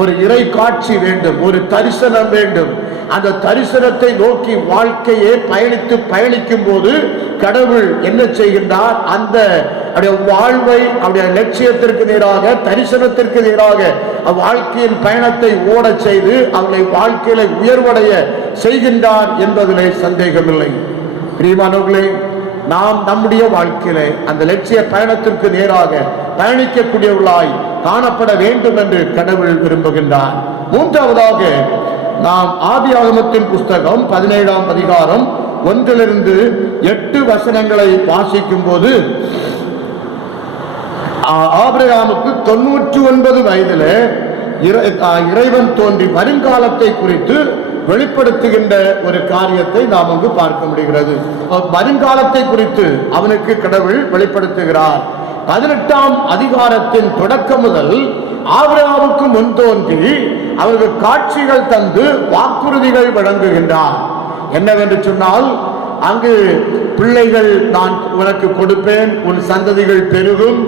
ஒரு இறை காட்சி வேண்டும், ஒரு தரிசனம் வேண்டும். அந்த தரிசனத்தை நோக்கி வாழ்க்கையை பயணிக்கும் போது கடவுள் என்ன செய்கின்றார்? அந்த வாழ்வை அவருடைய லட்சியத்திற்கு நேராக, தரிசனத்திற்கு நேராக வாழ்க்கையின் பயணத்தை ஓட செய்து அவர்களை வாழ்க்கையில உயர்வடைய செய்கின்றார் என்பதிலே சந்தேகமில்லை. பிரியமானவர்களே, நாம் நம்முடைய வாழ்க்கையில அந்த லட்சிய பயணத்திற்கு நேராக பயணிக்கக்கூடியவர்களாய் காணப்பட வேண்டும் என்று கடவுள் விரும்புகின்றார். மூன்றாவதாக நாம் ஆதியாகமத்தின் புஸ்தகம் 17ஆம் அதிகாரம் 1-8 வசனங்களை வாசிக்கும் போது, ஆபிரகாமுக்கு 99 வயதில் இறைவன் தோன்றி வருங்காலத்தை குறித்து வெளிப்படுத்துகின்ற ஒரு காரியத்தை நாம் அங்கு பார்க்க முடிகிறது. வருங்காலத்தை குறித்து அவனுக்கு கடவுள் வெளிப்படுத்துகிறார். 18ஆம் அதிகாரத்தின் தொடக்கம் முதல் ஆபிரகாமுக்கு முன் தோன்றி அவருக்கு காட்சிகள் தந்து வாக்குறுதிகள் வழங்குகின்றார். என்னவென்று சொன்னால், அங்கு பிள்ளைகள் நான் உனக்கு கொடுப்பேன், உன் சந்ததிகள் பெருகும்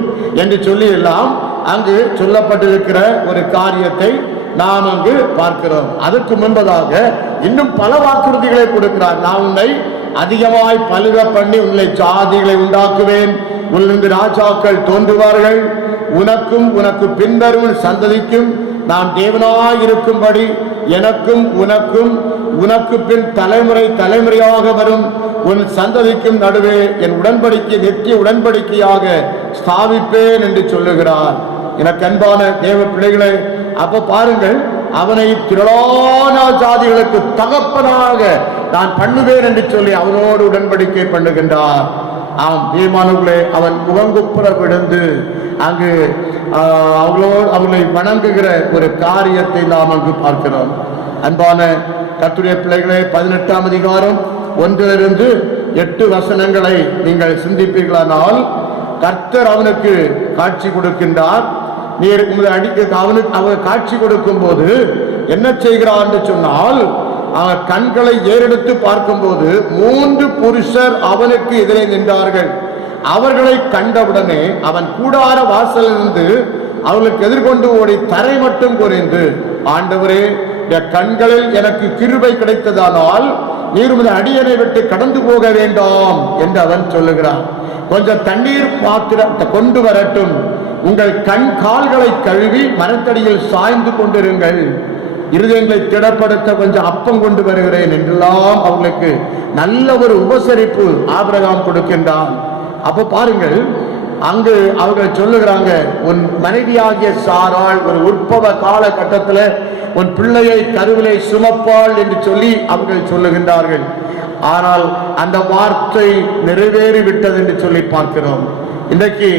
என்று சொல்லி எல்லாம் அங்கு சொல்லப்பட்டிருக்கிற ஒரு காரியத்தை நாம் அங்கு பார்க்கிறோம். அதற்கு முன்பதாக இன்னும் பல வாக்குறுதிகளை கொடுக்கிறார். நான் உன்னை அதிகமாய் பலுக பண்ணி உன்னை ஜாதிகளை உண்டாக்குவேன், உன்னிருந்து ராஜாக்கள் தோன்றுவார்கள், உனக்கும் உனக்கு பின்வரும் சந்ததிக்கும் நான் தேவனாய் இருக்கும்படி எனக்கும் உனக்கும் உனக்கு பின் தலைமுறை தலைமுறையாக வரும் உன் சந்ததிக்கும் நடுவே என் உடன்படிக்கை நித்திய உடன்படிக்கையாக ஸ்தாபிப்பேன் என்று சொல்லுகிறார். எனக்கு அன்பான தேவ பிள்ளைகளே, அப்ப பாருங்கள், அவனை திரளான ஜாதிகளுக்கு தகப்பனாக நான் பண்ணுவேன் என்று சொல்லி அவனோடு உடன்படிக்கை பண்ணுகின்றார். ஆம் தீர்மானங்களே, அவன் முகங்குப்புற விழுந்து அங்கு அவர்களை வணங்குகிற ஒரு காரியத்தை நாம் அங்கு பார்க்கிறோம். அன்பான கர்த்தருடைய பிள்ளைகளே, 18ஆம் அதிகாரம் 1-8 வசனங்களை நீங்கள் சிந்திப்பீர்களானால், கர்த்தர் அவனுக்கு காட்சி கொடுக்கின்றார். நீர் அவனுக்கு அவர் காட்சி கொடுக்கும் போது என்ன செய்கிறார் என்று சொன்னால், அவர் கண்களை ஏறெடுத்து பார்க்கும் போது 3 புருஷர் அவனுக்கு எதிரே நின்றார்கள். அவர்களை கண்டவுடனே அவன் கூடார வாசலிலிருந்து அவர்களுக்கு எதிர்கொண்டு ஓடி தரை மட்டும் குறைந்து, ஆண்டவரே, கண்களில் எனக்கு கிருபை கிடைத்ததானால் நீர் உமது அடியனை விட்டு கடந்து போக வேண்டாம் என்று அவன் சொல்லுகிறான். கொஞ்சம் தண்ணீர் பாத்திரம் கொண்டு வரட்டும், உங்கள் கண் கால்களை கழுவி மரத்தடியில் சாய்ந்து கொண்டிருங்கள், இருதயங்களை திடப்படுத்த கொஞ்சம் அப்பம் கொண்டு வருகிறேன் என்றெல்லாம் அவர்களுக்கு நல்ல ஒரு உபசரிப்பு ஆபிரகாம் கொடுக்கின்றான். அப்ப பாருங்கள், அங்கு அவர்கள் சொல்லுகிறாங்க, உன் மனைவியாகிய சாராள் ஒரு உற்பவ காலகட்டத்தில் உன் பிள்ளையை கருவிலை சுமப்பாள் என்று சொல்லி அவர்கள் சொல்லுகின்றார்கள். ஆனால் அந்த வார்த்தை நிறைவேறிவிட்டது என்று சொல்லி பார்க்கிறோம். இன்றைக்கு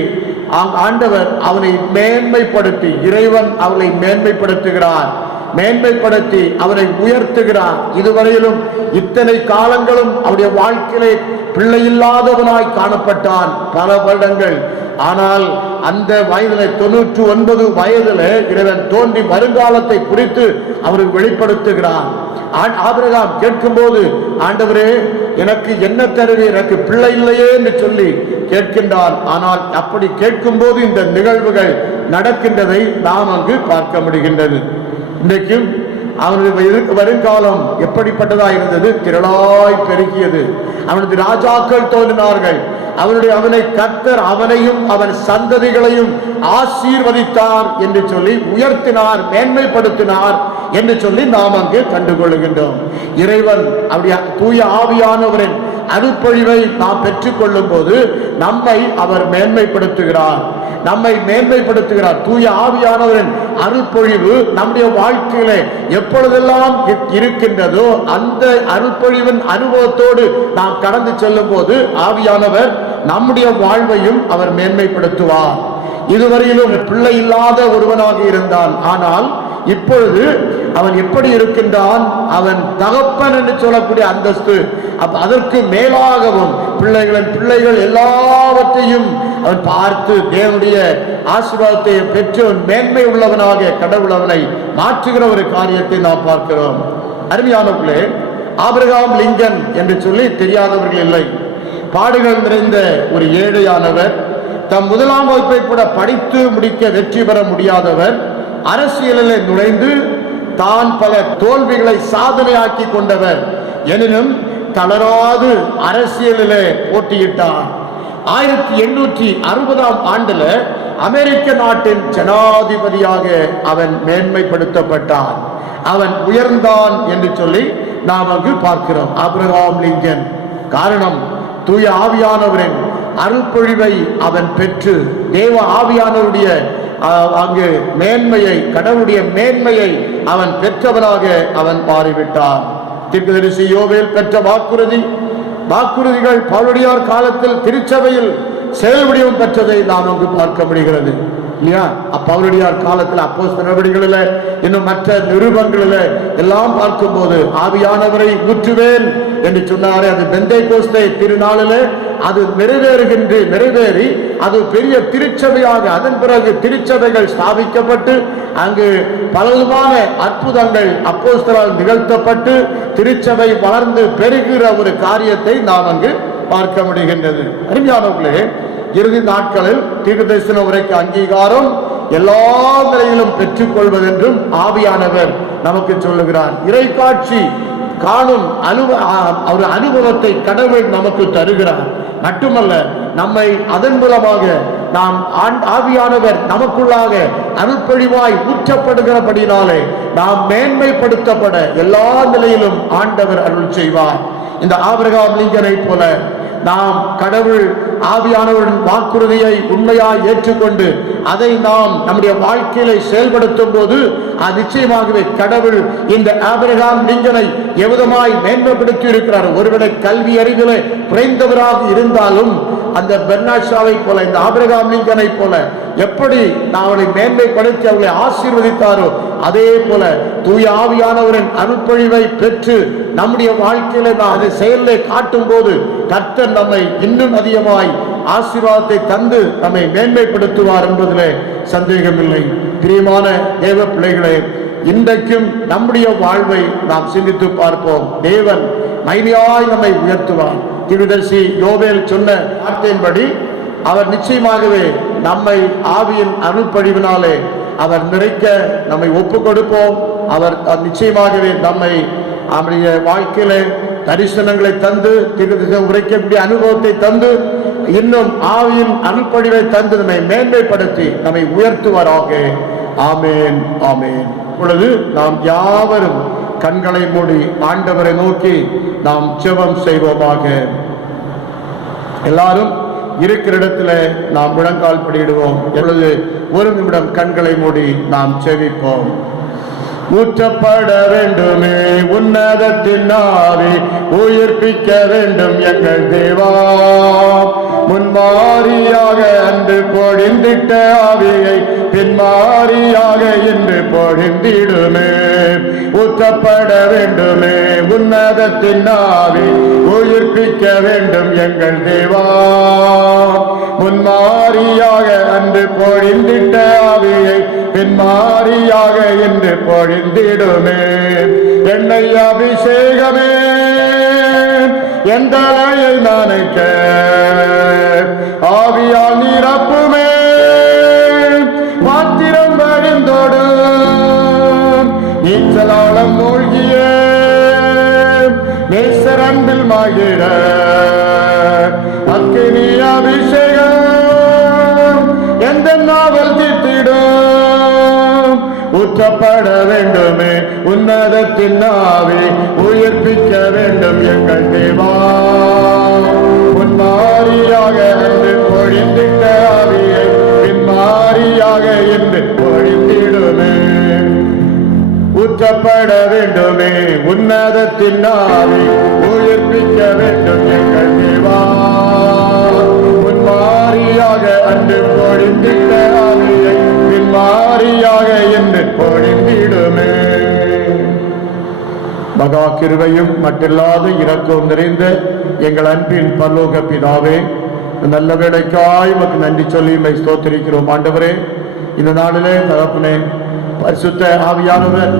ஆண்டவர் அவனை மேன்மைப்படுத்தி, இறைவன் அவளை மேன்மைப்படுத்துகிறார். மேன்மைப்படுத்தி அவரை உயர்த்துகிறார். இதுவரையிலும் இத்தனை காலங்களும் அவருடைய வாழ்க்கையிலே பிள்ளை இல்லாதவனாய் காணப்பட்டான் பல வருடங்கள். ஆனால் அந்த வயதிலே 99 வயதிலே இறைவன் தோன்றி வருங்காலத்தை குறித்து அவருக்கு வெளிப்படுத்துகிறான். ஆபிரகாம் கேட்கும் போது, ஆண்டவரே எனக்கு என்ன தருவீர், எனக்கு பிள்ளை இல்லையே என்று சொல்லி கேட்கின்றான். ஆனால் அப்படி கேட்கும் போது இந்த நிகழ்வுகள் நடக்கின்றதை நாம் அங்கு பார்க்க முடிகின்றது. இன்றைக்கும் அவனுடைய வருங்காலம் எப்படிப்பட்டதா இருந்தது? திரளாய் பெருகியது. அவனது ராஜாக்கள் தோன்றினார்கள். அவனை கர்த்தர் அவனையும் அவன் சந்ததிகளையும் ஆசீர்வதித்தார் என்று சொல்லி உயர்த்தினார், மேன்மைப்படுத்தினார் என்று சொல்லி நாம் அங்கு கண்டுகொள்கின்றோம். இறைவன் அவருடைய தூய ஆவியானவரின் அருட்பொழிவை நாம் பெற்றுக் கொள்ளும் போது நம்மை அவர் மேன்மைப்படுத்துகிறார். தூய ஆவியானவரின் அருட்பொழிவு நம்முடைய வாழ்க்கையிலே எப்பொழுதெல்லாம் இருக்கின்றதோ அந்த அருட்பொழிவின் அனுபவத்தோடு நாம் கடந்து செல்லும் போது ஆவியானவர் நம்முடைய வாழ்வையும் அவர் மேன்மைப்படுத்துவார். இதுவரையிலும் பிள்ளை இல்லாத ஒருவனாக இருந்தான். ஆனால் இப்பொழுது அவன் எப்படி இருக்கின்றான்? அவன் தகப்பன் என்று சொல்லக்கூடிய அந்தஸ்து, அதற்கு மேலாகவும் பிள்ளைகள் எல்லாவற்றையும் அவன் பார்த்து தேவனுடைய ஆசீர்வாதத்தை பெற்று மேன்மை உள்ளவனாக கடவுள் அவனை மாற்றுகிற ஒரு காரியத்தை நாம் பார்க்கிறோம். அருமையானவர்களே, ஆபிரகாம் லிங்கன் என்று சொல்லி தெரியாதவர்கள் இல்லை. பாடுகள் நிறைந்த ஒரு ஏழையானவர், தம் முதலாம் வகுப்பை கூட படித்து முடிக்க வெற்றி பெற முடியாதவர், அரசியலில் நுழைந்து தான் பல தோல்விகளை சாதனையாக்கி கொண்டவர். எனினும் தளராது அரசியலிலே போட்டியிட்டார். 1860ஆம் ஆண்டுல அமெரிக்க நாட்டின் ஜனாதிபதியாக அவன் மேன்மைப்படுத்தப்பட்டான். அவன் உயர்ந்தான் என்று சொல்லி நாம் அங்கு பார்க்கிறோம். Abraham Lincoln. காரணம், தூய ஆவியானவரின் அருள்பொழிவை அவன் பெற்று தேவ ஆவியானவருடைய அங்கு மேன்மையை, கடவுளுடைய மேன்மையை அவன் பெற்றவனாக அவன் மாறிவிட்டான். தீர்க்கதரிசி யோவேல் பெற்ற வாக்குறுதிகள் பவுலடியார் காலத்தில் திருச்சபையில் செயல்வடிவம் பெற்றதை நாம் அங்கு பார்க்க முடிகிறது இல்லையா? பவுலடியார் காலத்தில் அப்போஸ்தலர் நடவடிக்கைகளில் இன்னும் மற்ற நிருபங்களில் எல்லாம் பார்க்கும் போது ஆவியானவரை ஊற்றுவேன் என்று சொன்னாரே, அது பெந்தேகோஸ்தே திருநாளிலே அது நிறைவேறி அது பெரிய திருச்சபையாக, அதன் பிறகு திருச்சபைகள் ஸ்தாபிக்கப்பட்டு அங்கு பலவிதமான அற்புதங்கள் அப்போஸ்தலரால் நிகழ்த்தப்பட்டு திருச்சபை வளர்ந்து பெருகிற ஒரு காரியத்தை நாம் அங்கு பார்க்க முடிகின்றது. அருமையானவர்களே, இறுதி நாட்களில் தீர்க்கதரிசன உரைக்கு அங்கீகாரம் எல்லா நிலையிலும் பெற்றுக் கொள்வதென்றும் ஆவியானவர் நமக்கு சொல்லுகிறார். இறைக்காட்சி காணும் அனுபவத்தை கடவுள் நமக்கு தருகிறார். மட்டுமல்ல, நம்மை அதன் மூலமாக நாம் ஆவியானவர் நமக்குள்ளாக அருள்பொழிவாய் ஊற்றப்படுகிறபடினாலே நாம் மேன்மைப்படுத்தப்பட எல்லா நிலையிலும் ஆண்டவர் அருள் செய்வார். இந்த ஆபிரகாம் லிங்கனை போல நாம் கடவுள் ஆவியானவரின் வாக்குறுதியை உண்மையாய் ஏற்றுக்கொண்டு அதை நாம் நம்முடைய வாழ்க்கையில செயல்படுத்தும் போது நிச்சயமாகவே கடவுள் இந்த ஆபிரகாம் லிங்கனை எவ்விதமாய் மேன்மைப்படுத்தி இருக்கிறார். ஒருவேளை கல்வி அறிவிலே குறைந்தவராக இருந்தாலும் அந்த பெர்னாஷாவை போல, இந்த ஆபிரகாம் லிங்கனை போல எப்படி அவளை மேன்மைப்படுத்தி அவளை ஆசீர்வதித்தாரோ அதே போல தூய ஆவியானவரின் அருள்பொழிவை பெற்று நம்முடைய வாழ்க்கையில நாம் அதை செயலை காட்டும் போது கர்த்தர் நம்மை இன்னும் அதிகமாய் ஆசீர்வாதத்தை தந்து நம்மை மேன்மைப்படுத்துவார் என்பதிலே சந்தேகமில்லை. பிரியமான தேவ பிள்ளைகளே, இன்றைக்கும் நம்முடைய வாழ்வை நாம் சிந்தித்து பார்ப்போம். தேவன் மைமையாய் நம்மை உயர்த்துவார். தீர்க்கதரிசி யோவேல் சொன்ன வார்த்தையின்படி அவர் நிச்சயமாகவே நம்மை ஆவியின் அருள்பொழிவினாலே அவர் நிறைக்க நம்மை ஒப்பு கொடுப்போம். அவர் நிச்சயமாகவே நம்மை அவருடைய வாழ்க்கையில தரிசனங்களை தந்து தீர்க்கதரிசனம் உரைக்கக்கூடிய அனுபவத்தை தந்து இன்னும் ஆவியின் அருள்பொழிவை தந்து நம்மை மேன்மைப்படுத்தி நம்மை உயர்த்துவாராக. ஆமேன், ஆமேன். இப்பொழுது நாம் யாவரும் கண்களை மூடி ஆண்டவரை நோக்கி நாம் ஜெபம் செய்வோமாக. எல்லாரும் இருக்கிற இடத்துல நாம் முழங்கால் படியிடுவோம். எப்பொழுது ஒரு நிமிடம் கண்களை மூடி நாம் செவிப்போம். ஊற்றப்பட வேண்டுமே உன்னதத்தின் ஆவி, உயிர்ப்பிக்க வேண்டும் எங்கள் தேவா. முன்மாரியாக அன்று பொழிந்திட்ட ஆவியை பின்மாரியாக இன்று பொழிந்திடுமே. ஊற்றப்பட வேண்டுமே உன்னதத்தின் ஆவி, உயிர்ப்பிக்க வேண்டும் எங்கள் தேவா. முன்மாரியாக அன்று பொழிந்திட்ட ஆவியை பின்மாரியாக இன்று பொழிந்திடுமே. எண்ணெய் அபிஷேகமே என் தலையை நனைக்க, ஆவியால் நிரப்புமே பாத்திரம் வழிந்தோடு. நீச்சலாளம் மூழ்கிய நேசரன்பில் மாகிற அக்கினி அபிஷேகம் எந்த நாவல் தீட்டிடும். ஊற்றப்பட வேண்டுமே உன்னதத்தின் ஆவி, உயிர்ப்பிக்க வேண்டும் எங்கள் தேவா. முன்மாரியாக என்று பொழிந்திட்ட ஆவியை பின்மாரியாக என்று பொழிந்திடுமே. ஊற்றப்பட வேண்டுமே உன்னதத்தின் ஆவி, உயிர்ப்பிக்க வேண்டும் எங்கள் தேவா. முன்மாரியாக அன்று பொழிந்திட்ட ஆவியை பின்மாரியாக என்று பொழிந்திடுமே. மகா கிருபையும் மட்டில்லாத இரக்கம் நிறைந்த எங்கள் அன்பின் பரலோக பிதாவே, நல்ல வேளைக்காய் உமக்கு நன்றி சொல்லி ஸ்தோத்திரிக்கிறோம். ஆண்டவரே, இந்த நாளிலே தகப்பனே, பரிசுத்த ஆவியானவர்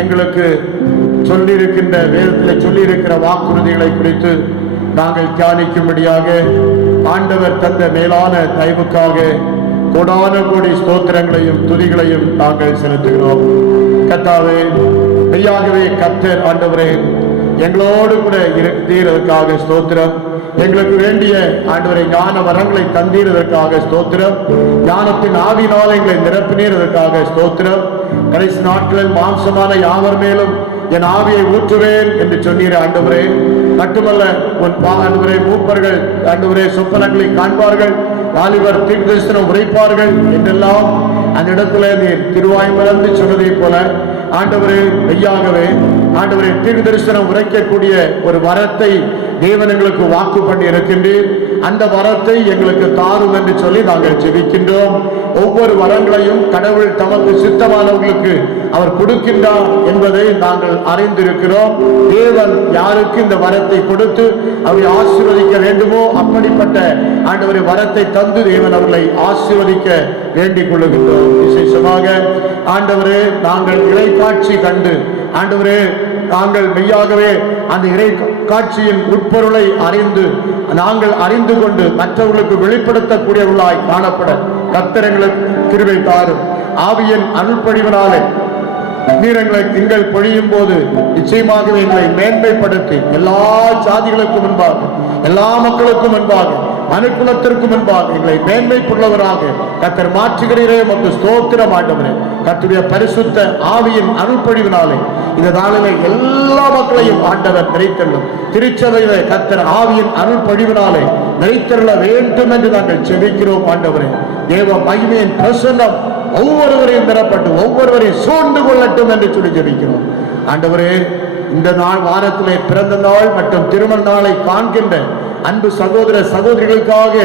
எங்களுக்கு சொல்லியிருக்கின்ற வேதத்தில் சொல்லியிருக்கிற வாக்குறுதிகளை குறித்து நாங்கள் தியானிக்கும்படியாக ஆண்டவர் தந்த மேலான தயவுக்காக கோடான கோடி ஸ்தோத்திரங்களையும் துதிகளையும் நாங்கள் செலுத்துகிறோம். கர்த்தாவே, மெய்யாகவே கர்த்தர் ஆண்டவரே எங்களோடு கூட தீரதற்காக ஸ்தோத்திரம். எங்களுக்கு வேண்டிய ஆண்டவரை ஞான வரங்களை தந்தீரதற்காக ஸ்தோத்திரம். ஞானத்தின் ஆவியினால் எங்களை நிரப்பினீரதற்காக ஸ்தோத்திரம். கடைசி நாட்களில் மாம்சமான யாவர் மேலும் என் ஆவியை ஊற்றுவேன் என்று சொன்னீர் ஆண்டவரே. மட்டுமல்ல, உன் ஆண்டவரே மூப்பர்கள் ஆண்டவரே சொப்பனங்களை காண்பார்கள், வாலிபர் தீர்க்கதரிசனம் உரைப்பார்கள் என்றெல்லாம் அந்த இடத்துல நீர் திருவாய் மறந்து சொன்னதை போல ஆண்டவரே, மெய்யாகவே ஆண்டவரே தீர்க்கதரிசனம் உரைக்கக்கூடிய ஒரு வரத்தை தேவன் எங்களுக்கு வாக்கு பண்ணி இருக்கின்றீர். அந்த வரத்தை எங்களுக்கு தாரும் என்று சொல்லி நாங்கள் ஜெபிக்கின்றோம். ஒவ்வொரு வரங்களையும் கடவுள் தமக்கு சித்தமானவர்களுக்கு அவர் கொடுக்கின்றார் என்பதை நாங்கள் அறிந்திருக்கிறோம். தேவன் யாருக்கு இந்த வரத்தை கொடுத்து அவரை ஆசீர்வதிக்க வேண்டுமோ அப்படிப்பட்ட ஆண்டவரை வரத்தை தந்து தேவன் அவர்களை ஆசீர்வதிக்க வேண்டிக் கொள்ளுகின்றோம். விசேஷமாக ஆண்டவரே, நாங்கள் இறை காட்சி கண்டு ஆண்டவரே நாங்கள் மெய்யாகவே அந்த இறை காட்சியின் உட்பொருளை அறிந்து நாங்கள் அறிந்து கொண்டு மற்றவர்களுக்கு வெளிப்படுத்தக்கூடியவர்களாய் காணப்பட கர்த்தர் எங்களுக்கு கிருபை தாரும். ஆவியின் அருள்பொழிவினாலே நீர் எங்கள் பொழியும் போது நிச்சயமாகவே எங்களை மேன்மைப்படுத்தி எல்லா ஜாதிகளுக்கும் முன்பாக, எல்லா மக்களுக்கும் முன்பாக, மனுக்குலத்திற்கு முன்பாக எங்களை மேன்மைக்குள்ளவராக கர்த்தர் மாற்றுகிறீரே. உமக்கு ஸ்தோத்திரம் ஆண்டவரே. கர்த்தருடைய பரிசுத்த ஆவியின் அருள்பொழிவினாலே இந்த நாளிலே எல்லா மக்களையும் ஆண்டவர் நிறைத்தள்ளும். திருச்சபையிலே கர்த்தர் ஆவியின் அருள்பொழிவினாலே நிறைத்தள்ள வேண்டும் என்று நாங்கள் செபிக்கிறோம். ஆண்டவரே, தேவ மகிமையின் பிரசன்னம் ஒவ்வொருவரையும் நிரப்பட்டு ஒவ்வொருவரையும் சூழ்ந்து கொள்ளட்டும் என்று சொல்லி ஜெபிக்கிறோம். ஆண்டவரே, இந்த நாள் வாரத்திலே பிறந்த நாள் மற்றும் திருமண நாளை காண்கின்ற அன்பு சகோதர சகோதரிகளுக்காக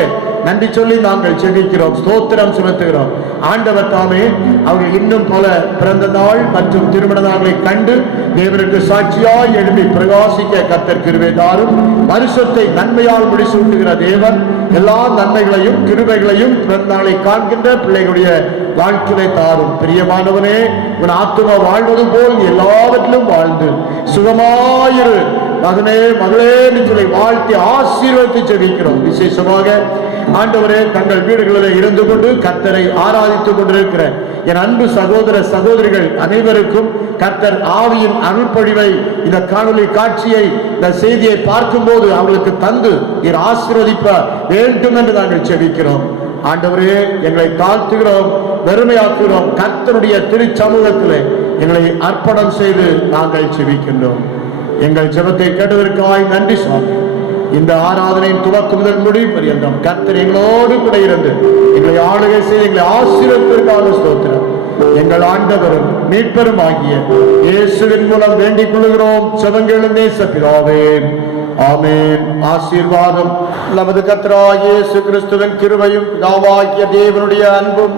நன்றி சொல்லி நாங்கள் ஜெபிக்கிறோம், ஸ்தோத்திரம் செலுத்துகிறோம். ஆண்டவர் தாமே அவர்கள் இன்னும் பல பிறந்த நாள் மற்றும் திருமண நாளை கண்டு தேவனுக்கு சாட்சியாய் எழுப்பி பிரகாசிக்க கர்த்தர் கிருபை தாரும். வருஷத்தை நன்மையால் முடிசூட்டுகிற தேவன் எல்லா நன்மைகளையும் கிருபைகளையும் பிறந்த நாளை காண்கின்ற பிள்ளைகளுடைய வாழ்க்கையை தாரும். பிரியமானவனே, உன் ஆத்துமா வாழ்வது போல் எல்லாவற்றிலும் வாழ்ந்து சுகமாயிரு மகனே மகளே சொல்லி வாழ்த்தி ஆசீர்வதித்து ஜெபிக்கிறோம். விசேஷமாக ஆண்டவரே, தங்கள் வீடுகளில் இருந்து கொண்டு கர்த்தரை ஆராதித்துக் கொண்டிருக்கிற என் அன்பு சகோதர சகோதரிகள் அனைவருக்கும் கர்த்தர் ஆவியின் அருள்பொழிவை இந்த காணொலி காட்சியை இந்த செய்தியை பார்க்கும் போது அவர்களுக்கு தந்து நீர் ஆசீர்வதிப்ப வேண்டும் என்று நாங்கள் ஜெபிக்கிறோம். ஆண்டவரே, எங்களை தாழ்த்துகிறோம், வெறுமையாக்குகிறோம். கர்த்தருடைய திருச்சமூகத்திலே எங்களை அர்ப்பணம் செய்து நாங்கள் ஜெபிக்கின்றோம். எங்கள் ஜெபத்தை கேட்டதற்காய் நன்றி சுவாமி. இந்த ஆராதனையின் துவக்கம் முதல் முடிவு பரியந்தம் கர்த்தர் எங்களோடு கூட இருந்து எங்களை ஆளுகை செய்து எங்களை ஆசீர்வதிப்பதற்காக ஸ்தோத்திரம். எங்கள் ஆண்டவரும் மீட்பரும் ஆகிய இயேசுவின் மூலம் வேண்டிக் கொள்கிறோம். ஜெபங்களும் நேச பிதாவே, ஆமென். ஆசீர்வாதம். நமது கர்த்தராகிய இயேசு கிறிஸ்துவின் கிருபையும் பிதாவாகிய தேவனுடைய அன்பும்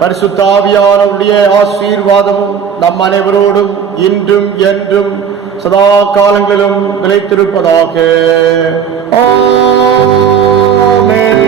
பரிசுத்த ஆவியானவருடைய ஆசீர்வாதமும் நம் அனைவரோடும் இன்றும் என்றும் சதா காலங்களிலும் நிலைத்திருப்பதாக. ஆமென்.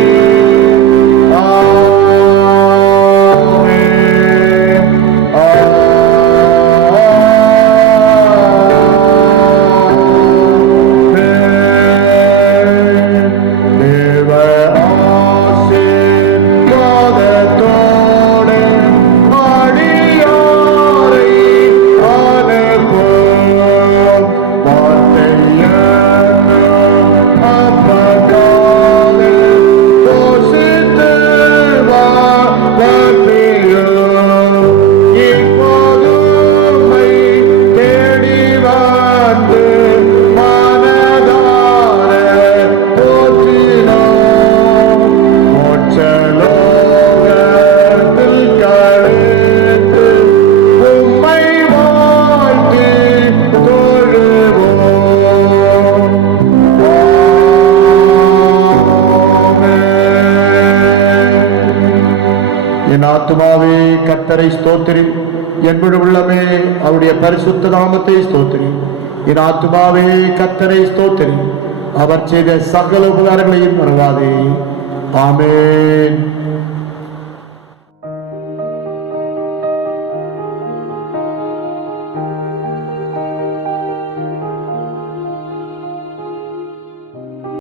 என் ஆத்துமாவே கர்த்தரை ஸ்தோத்திரி, என் முழு உள்ளமே அவருடைய பரிசுத்த நாமத்தை ஸ்தோத்திரி. என் ஆத்துமாவே கர்த்தரை ஸ்தோத்திரி, அவர் செய்த சகல உபகாரங்களையும் மறவாதே. ஆமென்.